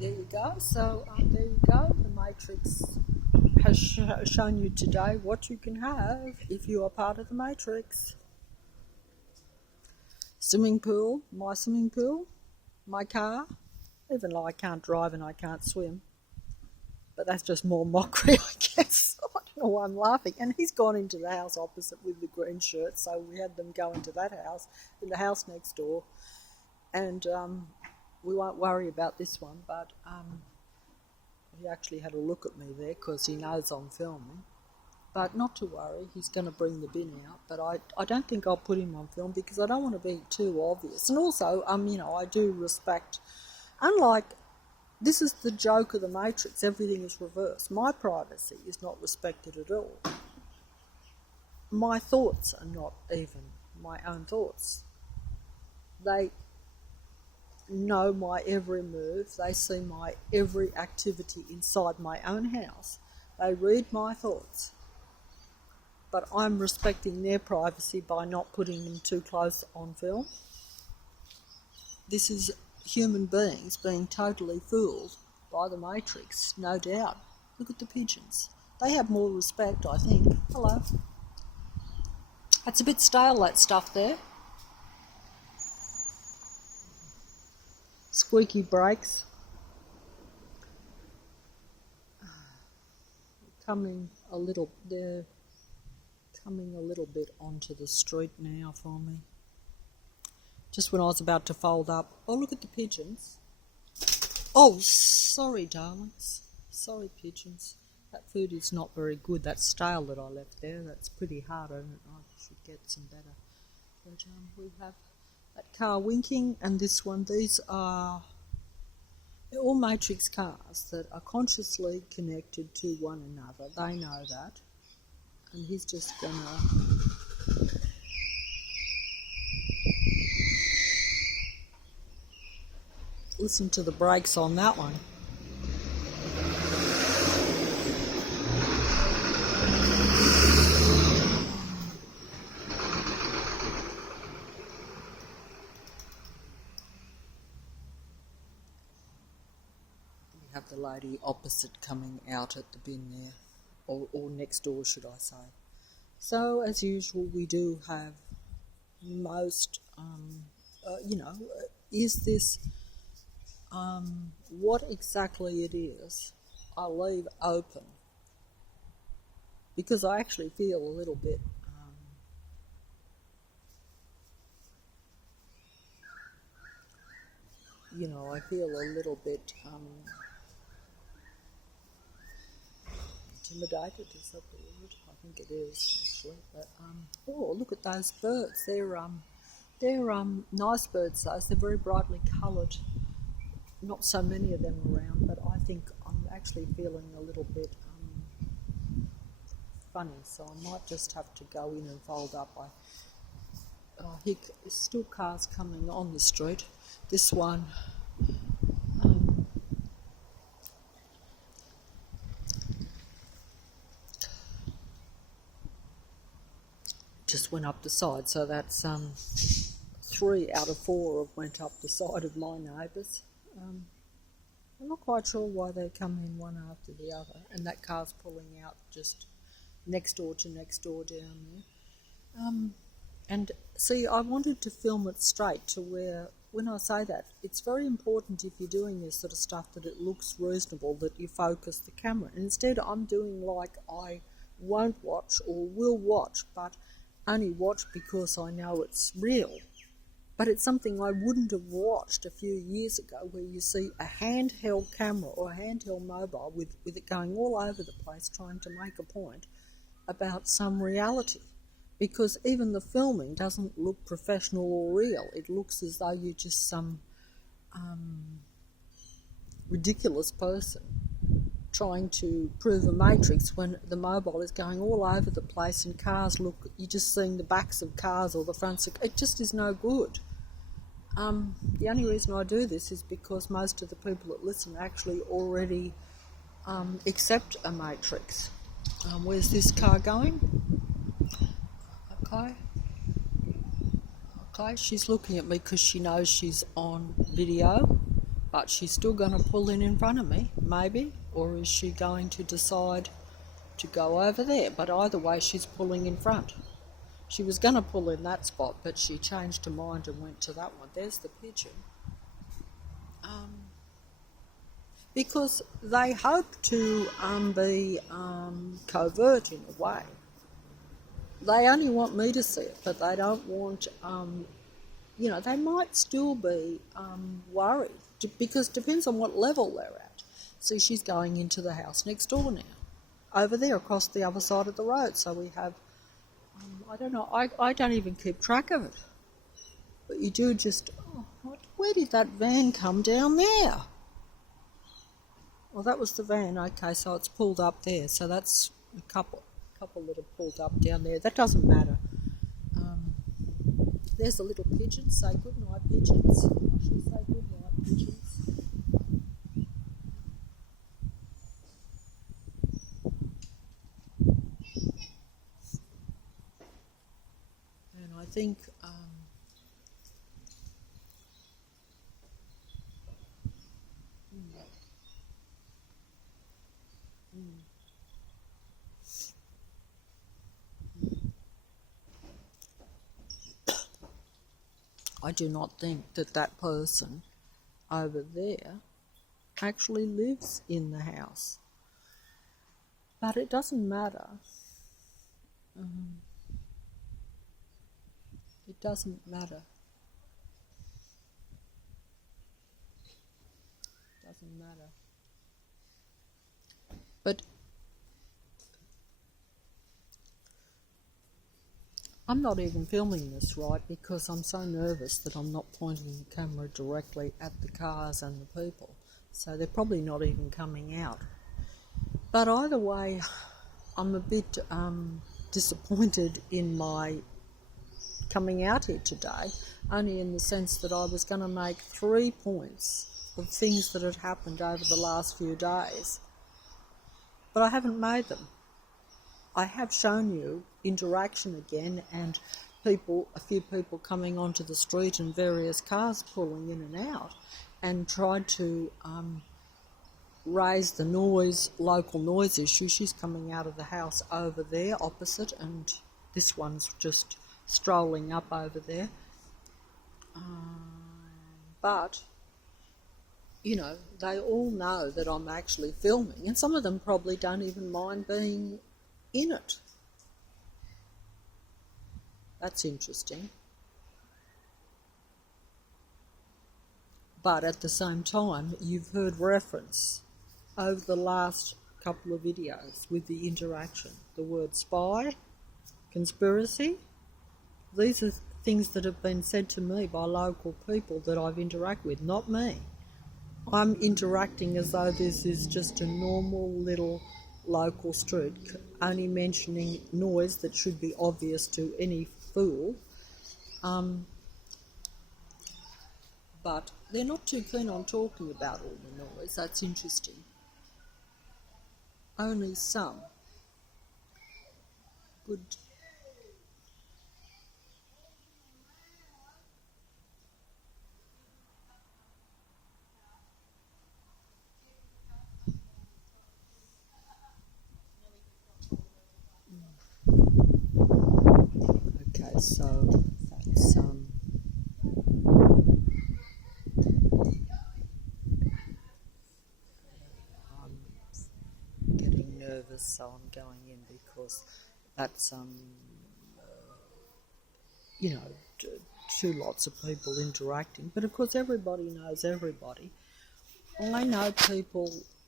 There you go. So there you go. The Matrix has shown you today what you can have if you are part of the Matrix. Swimming pool, my car, even though I can't drive and I can't swim. But that's just more mockery, I guess. I don't know why I'm laughing. And he's gone into the house opposite with the green shirt, so we had them go into that house, in the house next door. And we won't worry about this one, but he actually had a look at me there because he knows I'm filming. But not to worry, he's going to bring the bin out. But I don't think I'll put him on film because I don't want to be too obvious. And also, you know, I do respect, unlike, this is the joke of the Matrix, everything is reversed. My privacy is not respected at all. My thoughts are not even my own thoughts. They know my every move. They see my every activity inside my own house. They read my thoughts. But I'm respecting their privacy by not putting them too close on film. this is human beings being totally fooled by the Matrix, no doubt. Look at the pigeons. They have more respect, I think. Hello. That's a bit stale, that stuff there. Squeaky brakes. They're coming a little bit onto the street now for me. Just when I was about to fold up. Oh, look at the pigeons. Oh, sorry, darlings. Sorry, pigeons. That food is not very good. That stale that I left there, that's pretty hard, isn't it? I should get some better. But we have that car winking and this one. These are all Matrix cars that are consciously connected to one another. They know that. And he's just going to... Listen to the brakes on that one. We have the lady opposite coming out at the bin there, or next door, should I say. So, as usual, we do have most, is this... what exactly it is, I'll leave open because I actually feel a little bit I feel a little bit intimidated, is that the word? I think it is actually. But oh, look at those birds. They're nice birds though. They're very brightly coloured. Not so many of them around, but I think I'm actually feeling a little bit funny, so I might just have to go in and fold up. There's still cars coming on the street. This one, just went up the side, so that's 3 out of 4 have went up the side of my neighbours. I'm not quite sure why they come in one after the other, and that car's pulling out just next door to next door down there. And see, I wanted to film it straight to where, when I say that, it's very important if you're doing this sort of stuff that it looks reasonable, that you focus the camera. And instead I'm doing like I won't watch or will watch, but only watch because I know it's real. But it's something I wouldn't have watched a few years ago, where you see a handheld camera or a handheld mobile with it going all over the place trying to make a point about some reality. Because even the filming doesn't look professional or real. It looks as though you're just some ridiculous person trying to prove a matrix when the mobile is going all over the place and cars look, you're just seeing the backs of cars or the fronts. It just is no good. The only reason I do this is because most of the people that listen actually already accept a matrix. Where's this car going? Okay, she's looking at me because she knows she's on video, but she's still going to pull in front of me, maybe, or is she going to decide to go over there? But either way, she's pulling in front. She was going to pull in that spot, but she changed her mind and went to that one. There's the pigeon. Because they hope to be covert in a way. They only want me to see it, but they don't want, they might still be worried, because it depends on what level they're at. See, she's going into the house next door now, over there across the other side of the road. So we have, I don't know, I don't even keep track of it. But you do just, where did that van come down there? Well, that was the van. Okay, so it's pulled up there. So that's a couple that have pulled up down there. That doesn't matter. There's a little pigeon. Say good night, pigeons. I should say good night, pigeons. And I think I do not think that that person over there actually lives in the house. But it doesn't matter. It doesn't matter. It doesn't matter. But I'm not even filming this right because I'm so nervous that I'm not pointing the camera directly at the cars and the people. So they're probably not even coming out. But either way, I'm a bit disappointed in my coming out here today, only in the sense that I was going to make 3 points of things that had happened over the last few days. But I haven't made them. I have shown you interaction again and a few people coming onto the street and various cars pulling in and out, and tried to raise the local noise issue. She's coming out of the house over there opposite, and this one's just strolling up over there. But, they all know that I'm actually filming, and some of them probably don't even mind being in it. That's interesting. But at the same time, you've heard reference over the last couple of videos with the interaction. The word spy, conspiracy, these are things that have been said to me by local people that I've interacted with, not me. I'm interacting as though this is just a normal little local street, only mentioning noise that should be obvious to any fool. But they're not too keen on talking about all the noise. That's interesting. Only some. Good. Okay, so that's I'm getting nervous, so I'm going in because that's two lots of people interacting. But of course, everybody knows everybody. I know people